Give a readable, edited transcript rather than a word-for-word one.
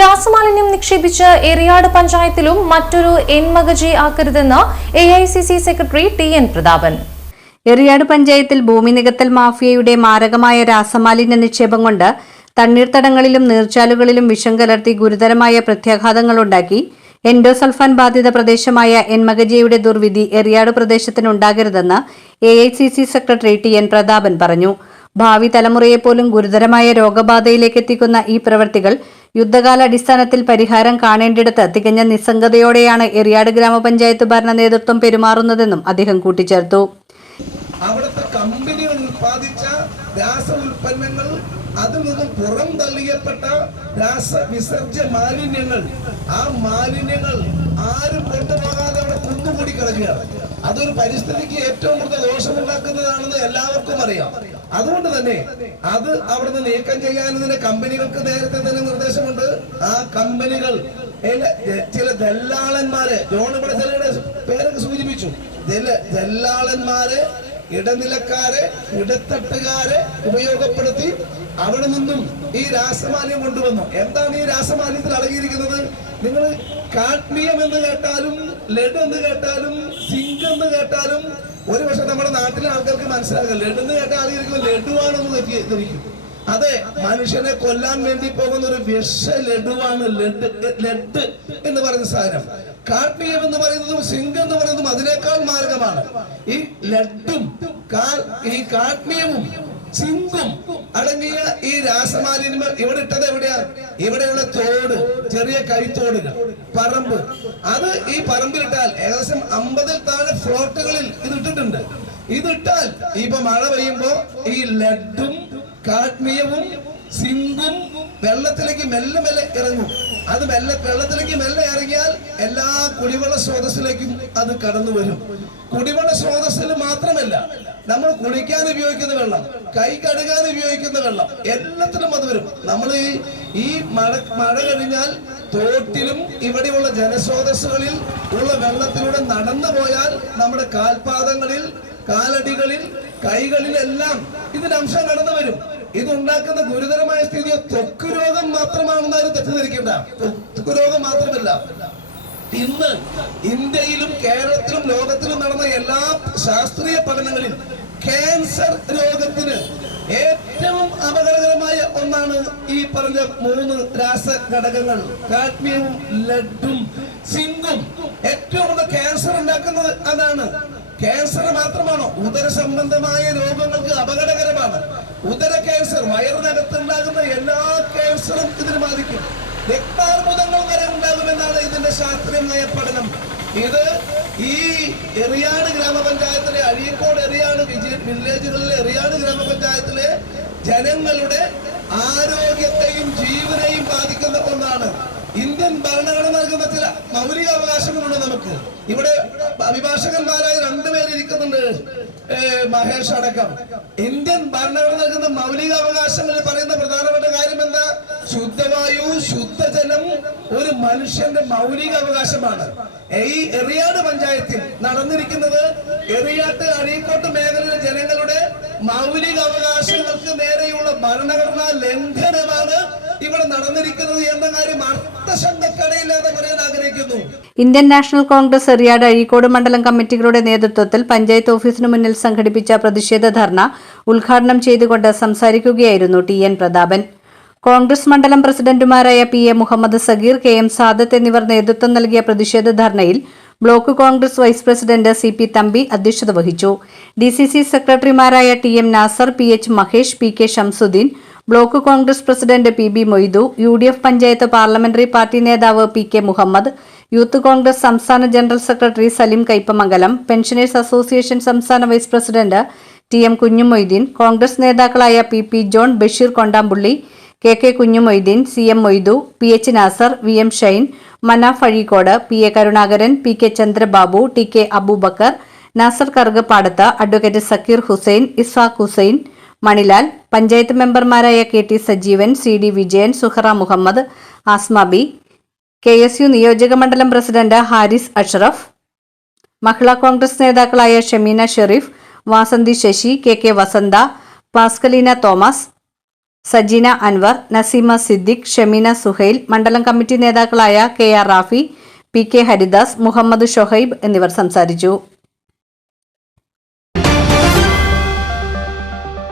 രാസമാലിന്യം നിക്ഷേപിച്ച് എറിയാട് പഞ്ചായത്തിലും മറ്റൊരു എൻമകജി ആക്കരുതെന്ന് AICC secretary TN Prathapan. Eriyad പഞ്ചായത്തിൽ ഭൂമി നികത്തൽ മാഫിയയുടെ മാരകമായ രാസമാലിന്യ നിക്ഷേപം കൊണ്ട് തണ്ണീർത്തടങ്ങളിലും നീർച്ചാലുകളിലും വിഷം കലർത്തി ഗുരുതരമായ പ്രത്യാഘാതങ്ങളുണ്ടാക്കി. എൻഡോസൾഫാൻ ബാധിത പ്രദേശമായ എൻമകജിയുടെ ദുർവിധി എറിയാട് പ്രദേശത്തിനുണ്ടാകരുതെന്ന് AICC സെക്രട്ടറി TN പ്രതാപൻ പറഞ്ഞു. ഭാവി തലമുറയെപ്പോലും ഗുരുതരമായ രോഗബാധയിലേക്ക് എത്തിക്കുന്ന ഈ പ്രവൃത്തികൾ യുദ്ധകാലാടിസ്ഥാനത്തിൽ പരിഹാരം കാണേണ്ടിടത്ത് തികഞ്ഞ നിസ്സംഗതയോടെയാണ് എറിയാട് ഗ്രാമപഞ്ചായത്ത് ഭരണ നേതൃത്വം പെരുമാറുന്നതെന്നും അദ്ദേഹം കൂട്ടിച്ചേർത്തു. അവിടുത്തെ കമ്പനികൾ ഉൽപ്പാദിച്ച രാസ ഉൽപ്പന്നങ്ങൾ, അതിൽ നിന്നും പുറം തള്ളിയപ്പെട്ട വിസർജ്യ മാലിന്യങ്ങൾ, ആ മാലിന്യങ്ങൾ ആരും കൊണ്ടുപോകാതെ അവിടെ കുന്നുകൂടി കിടക്കുകയാണ്. അതൊരു പരിസ്ഥിതിക്ക് ഏറ്റവും കൂടുതൽ ദോഷമുണ്ടാക്കുന്നതാണെന്ന് എല്ലാവർക്കും അറിയാം. അതുകൊണ്ട് തന്നെ അത് അവിടുന്ന് നീക്കം ചെയ്യാൻ കമ്പനികൾക്ക് നേരത്തെ തന്നെ നിർദ്ദേശമുണ്ട്. ആ കമ്പനികൾ ചില ദല്ലാളന്മാരെ, ജോൺ ഇവിടെ ചിലരുടെ പേരൊക്കെ സൂചിപ്പിച്ചു, ദല്ലാളന്മാരെ, ഇടനിലക്കാരെ, ഇടത്തട്ടുകാരെ ഉപയോഗപ്പെടുത്തി അവിടെ നിന്നും ഈ രാസമാലിന്യം കൊണ്ടുവന്നു. എന്താണ് ഈ രാസമാലിന്യത്തിൽ അടങ്ങിയിരിക്കുന്നത്? നിങ്ങൾ കാഡ്മിയം എന്ന് കേട്ടാലും, ലെഡ് എന്ന് കേട്ടാലും, സിങ്ക് എന്ന് കേട്ടാലും ഒരു പക്ഷെ നമ്മുടെ നാട്ടിലെ ആൾക്കാർക്ക് മനസ്സിലാക്കുക. ലെഡ് എന്ന് കേട്ടാൽ ആളുകൾക്ക് ലഡുവാണെന്ന് ധരിക്കും. അതെ, മനുഷ്യനെ കൊല്ലാൻ വേണ്ടി പോകുന്ന ഒരു വിഷ ലഡുവാണ് ലെഡ് എന്ന് പറയുന്ന സാധനം. കാഡ്മിയം എന്ന് പറയുന്നതും സിങ്ക് എന്ന് പറയുന്നതും അതിനേക്കാൾ മാരകമാണ്. ഈ ലെഡും ഈ കാഡ്മിയവും സിങ്കും അടങ്ങിയ ഈ രാസമാലിന്യം ഇവിടെ ഇട്ടത് എവിടെയാ? ഇവിടെയുള്ള തോട്, ചെറിയ കൈത്തോടുകൾ, പറമ്പ്, അത് ഈ പറമ്പിലിട്ടാൽ ഏകദേശം 50-ൽ താഴെ ഫ്ലോട്ടുകളിൽ ഇത് ഇട്ടിട്ടുണ്ട്. ഇതിട്ടാൽ ഇപ്പൊ മഴ പെയ്യുമ്പോ ഈ ലെഡും കാഡ്മിയവും സിങ്കും വെള്ളത്തിലേക്ക് മെല്ലെ മെല്ലെ ഇറങ്ങും. അത് വെള്ളത്തിലേക്ക് മെല്ലെ ഇറങ്ങിയാൽ എല്ലാ കുടിവെള്ള സ്രോതസ്സിലേക്കും അത് കടന്നു വരും. കുടിവെള്ള സ്രോതസ്സിൽ മാത്രമല്ല, നമ്മൾ കുളിക്കാൻ ഉപയോഗിക്കുന്ന വെള്ളം, കൈ കഴുകാൻ ഉപയോഗിക്കുന്ന വെള്ളം, എല്ലാത്തിലും അത് വരും. നമ്മൾ ഈ മഴ കഴിഞ്ഞാൽ തോട്ടിലും ഇവിടെയുള്ള ജലസ്രോതസ്സുകളിൽ ഉള്ള വെള്ളത്തിലൂടെ നടന്നു പോയാൽ നമ്മുടെ കാൽപാദങ്ങളിൽ, കാലടികളിൽ, കൈകളിൽ എല്ലാം ഇതിന്റെ അംശം കടന്നു വരും. ഇതുണ്ടാക്കുന്ന ഗുരുതരമായ സ്ഥിതിയോ ത്വക്ക് രോഗം മാത്രമാണെന്നാലും തെറ്റിദ്ധരിക്കേണ്ട. ത്വക്ക് രോഗം മാത്രമല്ല, ഇന്ന് ഇന്ത്യയിലും കേരളത്തിലും ലോകത്തിലും നടന്ന എല്ലാ ശാസ്ത്രീയ പഠനങ്ങളിൽ ക്യാൻസർ രോഗത്തിന് ഏറ്റവും അപകടകരമായ ഒന്നാണ് ഈ പറഞ്ഞ 3 രാസഘടകങ്ങൾ, കാഡ്മിയവും ലെഡും സിങ്കും. ഏറ്റവും കൂടുതൽ ക്യാൻസർ ഉണ്ടാക്കുന്നത് അതാണ്. ക്യാൻസർ മാത്രമാണോ? ഉദര സംബന്ധമായ രോഗങ്ങൾക്ക് അപകടകരമാണ്. ഉദര ക്യാൻസർ, വയറിനകത്തുണ്ടാകുന്ന എല്ലാ ക്യാൻസറും ഇതിന് ബാധിക്കും. രക്താർബുദങ്ങൾ വരെ ഉണ്ടാകുമെന്നാണ് ഇതിന്റെ ശാസ്ത്രീയമായ പഠനം. ഇത് ഈ എറിയാട് ഗ്രാമപഞ്ചായത്തിലെ, അഴീക്കോട് എറിയാട് വില്ലേജുകളിലെ എറിയാട് ഗ്രാമപഞ്ചായത്തിലെ ജനങ്ങളുടെ ആരോഗ്യത്തെയും ജീവനെയും ബാധിക്കുന്ന ഒന്നാണ്. ഇന്ത്യൻ ഭരണഘടന നൽകുന്ന ചില മൗലിക അവകാശങ്ങളുണ്ട് നമുക്ക്. ഇവിടെ അഭിഭാഷകന്മാരായ 2 പേര് ഇരിക്കുന്നുണ്ട്, മഹേഷ് അടക്കം. ഇന്ത്യൻ ഭരണഘടന നൽകുന്ന മൗലിക അവകാശങ്ങളിൽ പറയുന്ന പ്രധാനപ്പെട്ട കാര്യം എന്താ? ശുദ്ധവായു, ശുദ്ധജലം ഒരു മനുഷ്യന്റെ മൗലിക അവകാശമാണ്. ഈ എറിയാട് പഞ്ചായത്തിൽ നടന്നിരിക്കുന്നത് എറിയാട്ട്, അഴീക്കോട്ട് മേഖലയിലെ ജനങ്ങളുടെ മൗലിക അവകാശങ്ങൾക്ക് നേരെയുള്ള ഭരണഘടനാ ലംഘനമാണ് ഇവിടെ നടന്നിരിക്കുന്നത് എന്ന കാര്യം അർത്ഥശങ്കക്കടയില്ലാതെ പറയാൻ ആഗ്രഹിക്കുന്നു. ഇന്ത്യൻ നാഷണൽ കോൺഗ്രസ് എറിയാട്, അഴീക്കോട് മണ്ഡലം കമ്മിറ്റികളുടെ നേതൃത്വത്തിൽ പഞ്ചായത്ത് ഓഫീസിനു മുന്നിൽ സംഘടിപ്പിച്ച പ്രതിഷേധ ധർണ ഉദ്ഘാടനം ചെയ്തുകൊണ്ട് സംസാരിക്കുകയായിരുന്നു TN പ്രതാപൻ. കോൺഗ്രസ് മണ്ഡലം പ്രസിഡന്റുമാരായ PA മുഹമ്മദ് സഗീർ, KM സാദത്ത് എന്നിവർ നേതൃത്വം നൽകിയ പ്രതിഷേധ ധർണയിൽ block Congress vice president CP Thampi അധ്യക്ഷത വഹിച്ചു. DCC സെക്രട്ടറിമാരായ TM Nasar, PH Mahesh, PK Shamsuddeen, block Congress president PB Moidu, UDF panchayat parliamentary party നേതാവ് PK മുഹമ്മദ്, യൂത്ത് കോൺഗ്രസ് സംസ്ഥാന general secretary Salim Kaipamangalam, pensioners association സംസ്ഥാന vice president TM Kunjumoideen, Congress നേതാക്കളായ PP John, Basheer Kondampully, KK Kunjumoideen, CM Moidu, PH Nasar, VM Shine, Manaf Azhikode, PA Karunakaran, PK Chandrababu, TK Abubakar, Nasar Karukappadath, advocate Zakir Hussain, Ishaq Hussain, Manilal, panchayat മെമ്പർമാരായ KT Sajeevan, CD Vijayan, Suhara Muhammad, ആസ്മബി, KSU നിയോജക മണ്ഡലം president Haris Ashraf, മഹിളാ കോൺഗ്രസ് നേതാക്കളായ Shameena Sharif, Vasanthi Sasi, KK വസന്ത, പാസ്കലീന Thomas, Sajina Anwar, Naseema Siddique, Shameena Suhail, മണ്ഡലം committee നേതാക്കളായ KR റാഫി, PK ഹരിദാസ്, മുഹമ്മദ് ഷൊഹൈബ് എന്നിവർ സംസാരിച്ചു.